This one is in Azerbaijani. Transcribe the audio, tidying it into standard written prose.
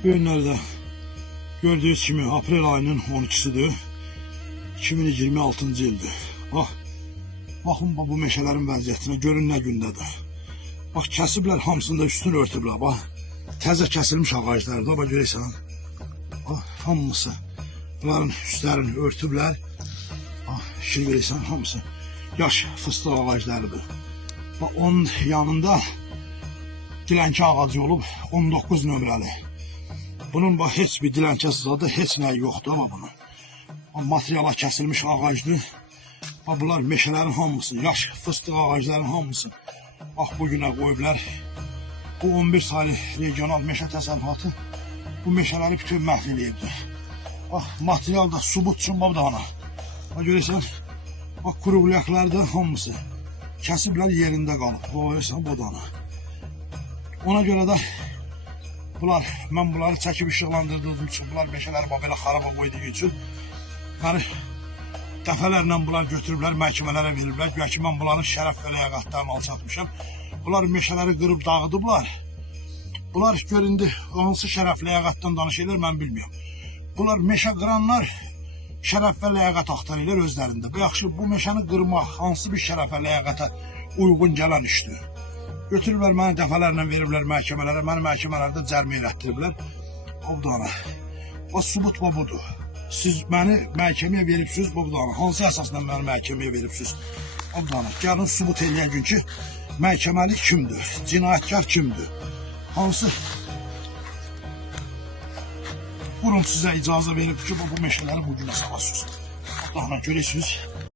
Bu günlərdə gördüyünüz kimi aprel ayının 12'sidir. 2026-cı ildir. Baxın bu meşələrin vəziyyətinə, görün nə gündədir. Bax, kəsiblər, hamısında üstünü örtüblər. Bax, təzə kəsilmiş ağaclardır. Bax, görürsən. Bax, hamısı. Bunların üstlərini örtüblər. Bax, fikir verirsən, hamısı yaş fıstıq ağaclarıdır. Bax, onun yanında dilənki ağacı olub 19 nömrəli. Bunun bax, heç bir dilənkəsiz adı, heç nəyi yoxdur ama bunun. Materiala kəsilmiş ağacdır. Bax, bunlar meşələrin hamısı, yaş fıstıq ağacların hamısı. Bax, bugünə qoyublar. Bu 11 saylı regional meşə təsərrüfatı bu meşələri bütün məhv eləyibdir. Bax, material da subut üçün bu dana. Bax, görürsən, bax, quruqluyaqlar da hamısı kəsiblər yerində qalıb. Görürsən, bu dana. Ona görə də mən bunları çəkib işıqlandırdığım üçün, bunlar meşələri belə xaraba qoyduğu üçün məni dəfələrlə bunlar götürüblər, məhkəmələrə veriblər. Güya ki, mən bunların şərəf və ləyaqətlərini alçatmışam. Bunlar meşələri qırıb dağıdıblar. Bunlar göründü, hansı şərəf ləyaqətdən danışırlar, mən bilmiyorum. Bunlar meşə qıranlar şərəf və ləyaqət axtarırlar özlərində. Yaxşı, bu meşəni qırmaq hansı bir şərəf və ləyaqətə uyğun gələn işdir. Götürüblər, məni dəfələrlə veriblər məhkəmələrə, məni məhkəmələrdə cərimə elətdiriblər. Obdana, o subut budur. Siz məni məhkəməyə veribsiniz, obdana. Hansı əsasla məni məhkəməyə veribsiniz? Obdana, gəlin subut eləyən gün ki, məhkəməli kimdir, cinayətkar kimdir? Hansı qurum sizə icazə verib ki, bu meşələri bugünə salasınız? Obdana, görürsünüz.